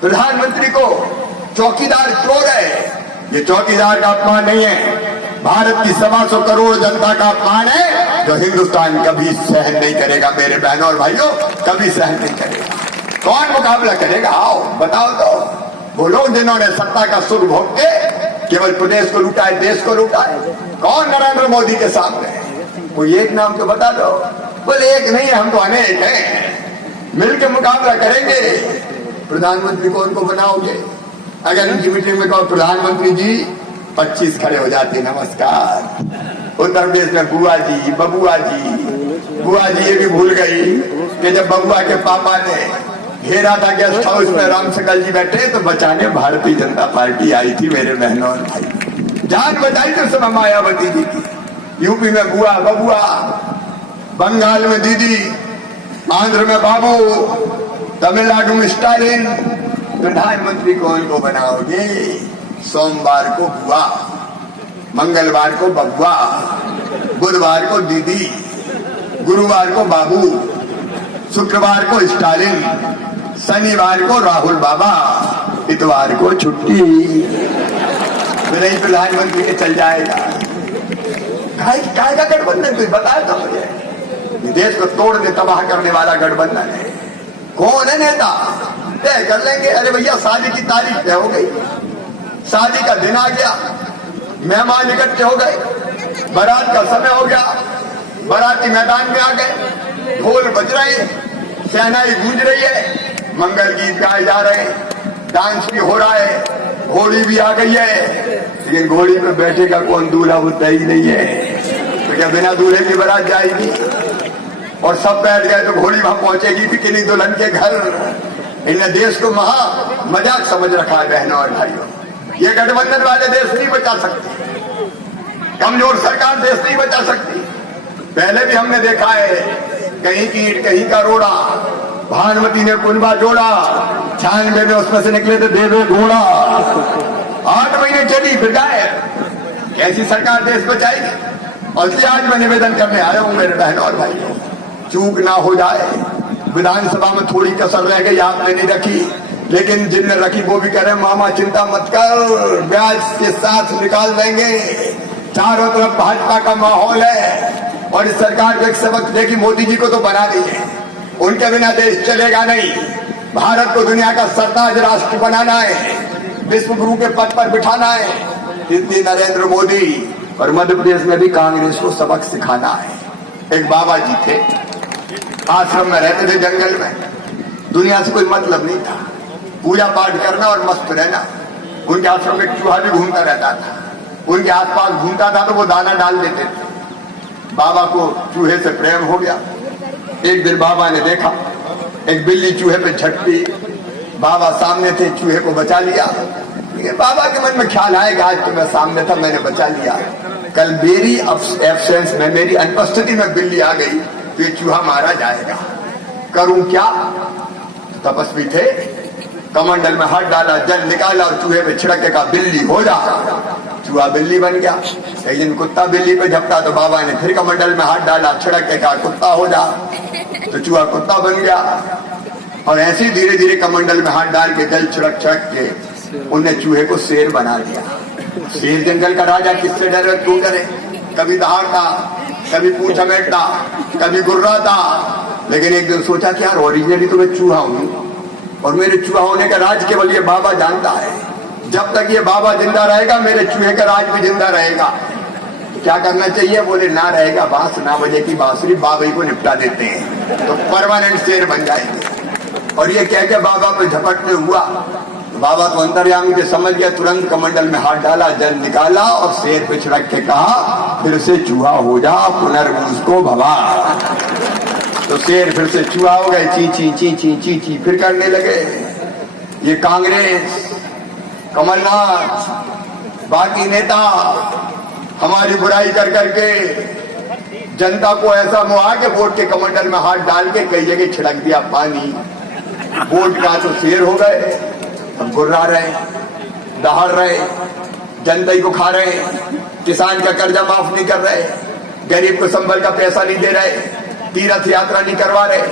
प्रधानमंत्री को चौकीदार चोर है, ये चौकीदार का अपमान नहीं है, भारत की 125 करोड़ जनता का अपमान है, जो हिंदुस्तान कभी सहन नहीं करेगा। मेरे बहनों और भाइयों, कभी सहन नहीं करेगा। कौन मुकाबला करेगा? आओ बताओ तो। वो लोग जिन्होंने सत्ता का सुख भोग के केवल प्रदेश को लूटा है, देश को लूटा है, कौन नरेंद्र मोदी के सामने? कोई एक नाम तो बता दो। बोले एक नहीं है, हम तो अनेक हैं, मिलकर मुकाबला करेंगे। प्रधानमंत्री कौन को बनाओगे? अगर इनकी मीटिंग में कहो प्रधानमंत्री जी, 25 खड़े हो जाते नमस्कार। उत्तर प्रदेश में बुआ जी, बबुआ जी, बुआ जी ये भी भूल गई कि जब बबुआ के पापा ने घेरा था गेस्ट हाउस में, राम सकल जी बैठे तो बचाने भारतीय जनता पार्टी आई थी। मेरे बहनों और भाई, जान बचाई तो समय मायावती जी की। यूपी में बुआ बबुआ, बंगाल में दीदी, आंध्र में बाबू, तमिलनाडु में स्टालिन। प्रधानमंत्री कौन को बनाओगे? सोमवार को बुआ, मंगलवार को बबुआ, बुधवार को दीदी, गुरुवार को बाबू, शुक्रवार को स्टालिन, शनिवार को राहुल बाबा, इतवार को छुट्टी। नहीं प्रधानमंत्री के चल जाएगा। काय का गठबंधन? कोई बताए तो मुझे। देश को तोड़ने तबाह करने वाला गठबंधन है। कौन है नेता? तय कर लेंगे। अरे भैया, शादी की तारीख तय हो गई, शादी का दिन आ गया, मेहमान इकट्ठे हो गए, बारात का समय हो गया, बाराती मैदान में आ गए, ढोल बज रहे हैं, शहनाई गूंज रही है, मंगल गीत गाए जा रहे हैं, डांस भी हो रहा है, घोड़ी भी आ गई है। लेकिन घोड़ी पे बैठेगा कौन? दूल्हा वो तय नहीं है। तो क्या बिना दूल्हे की बारात जाएगी? और सब बैठ गए तो घोड़ी वहां पहुंचेगी भी कि नहीं दुल्हन के घर? इन्हें देश को महा मजाक समझ रखा है। बहनों और भाइयों, ये गठबंधन वाले देश नहीं बचा सकते, कमजोर सरकार देश नहीं बचा सकती। पहले भी हमने देखा है, कहीं की ईंट कहीं का रोड़ा, भानुमती ने कुनबा जोड़ा, 96 में उसमें से निकले थे देवे घोड़ा, 8 महीने चली फिर गायब। कैसी सरकार देश बचाएगी? और इसलिए आज मैं निवेदन करने आया हूं मेरे बहनों और भाइयों, चूक ना हो जाए। विधानसभा में थोड़ी कसर रह गई, आपने नहीं रखी, लेकिन जिनने रखी वो भी कह रहे मामा चिंता मत कर, ब्याज के साथ निकाल देंगे। चारों तरफ भाजपा का माहौल है। और इस सरकार को एक सबक देखी, मोदी जी को तो बना दिए, उनके बिना देश चलेगा नहीं। भारत को दुनिया का सरताज राष्ट्र बनाना है, विश्व गुरु के पद पर बिठाना है, इसलिए नरेंद्र मोदी और मध्य प्रदेश में भी कांग्रेस को सबक सिखाना है। एक बाबा जी थे, आश्रम में रहते थे जंगल में, दुनिया से कोई मतलब नहीं था, पूजा पाठ करना और मस्त रहना। उनके आश्रम में चूहा भी घूमता रहता था, उनके आसपास घूमता था तो वो दाना डाल देते थे। बाबा को चूहे से प्रेम हो गया। एक दिन बाबा ने देखा एक बिल्ली चूहे पे झटकी, बाबा सामने थे, चूहे को बचा लिया। बाबा के मन में ख्याल आएगा, आज तो मैं सामने था, मैंने बचा लिया, कल मेरी एब्सेंस में, मेरी अनुपस्थिति में बिल्ली आ गई तो ये चूहा मारा जाएगा, करूं क्या? तपस्वी थे, कमंडल में हाथ डाला, जल निकाला और चूहे पे छिड़क के कहा बिल्ली हो जा। चूहा बिल्ली बन गया। एक दिन कुत्ता बिल्ली पे झपटा तो बाबा ने फिर कमंडल में हाथ डाला, छिड़क के कहा कुत्ता हो जा, तो चूहा कुत्ता बन गया। और ऐसे ही धीरे धीरे कमंडल में हाथ डाल के जल छिड़क छिड़क के उन्हें चूहे को शेर बना दिया। शेर जंगल का राजा, किससे डरे? क्यों डरे? कभी दहाड़ता, कभी पूंछ समेटता, कभी गुर्राता। लेकिन एक दिन सोचा कि यार ओरिजिनली तो मैं चूहा हूं और मेरे चूहा होने का राज केवल ये बाबा जानता है। जब तक ये बाबा जिंदा रहेगा मेरे चूहे का राज भी जिंदा रहेगा। क्या करना चाहिए? बोले ना रहेगा बांस, ना बजेगी बांसुरी, बाबा ही को निपटा देते हैं तो परमानेंट शेर बन जाएंगे। और ये कह के बाबा पे झपटने हुआ, बाबा तो अंतर्यामी के समझ गया, तुरंत कमंडल में हाथ डाला, जल निकाला और शेर पे छिड़क के कहा फिर से चूहा हो जा, पुनर्वंश को भवा। तो शेर फिर से चूहा हो गए, ची ची ची ची ची ची फिर करने लगे। ये कांग्रेस, कमलनाथ, बाकी नेता हमारी बुराई कर करके जनता को ऐसा मुहा के वोट के कमंडल में हाथ डाल के कई जगह छिड़क दिया पानी। वोट का तो शेर हो गए, अब गुर्रा रहे, दहाड़ रहे, जनता को खा रहे, किसान का कर्जा माफ नहीं कर रहे, गरीब को संबल का पैसा नहीं दे रहे, तीर्थ यात्रा नहीं करवा रहे,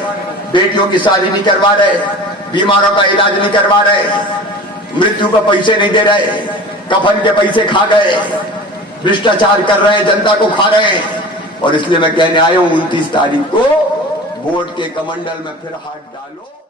बेटियों की शादी नहीं करवा रहे, बीमारों का इलाज नहीं करवा रहे, मृत्यु को पैसे नहीं दे रहे, कफन के पैसे खा गए, भ्रष्टाचार कर रहे हैं, जनता को खा रहे हैं। और इसलिए मैं कहने आया हूं 29 तारीख को वोट के कमंडल में फिर हाथ डालो।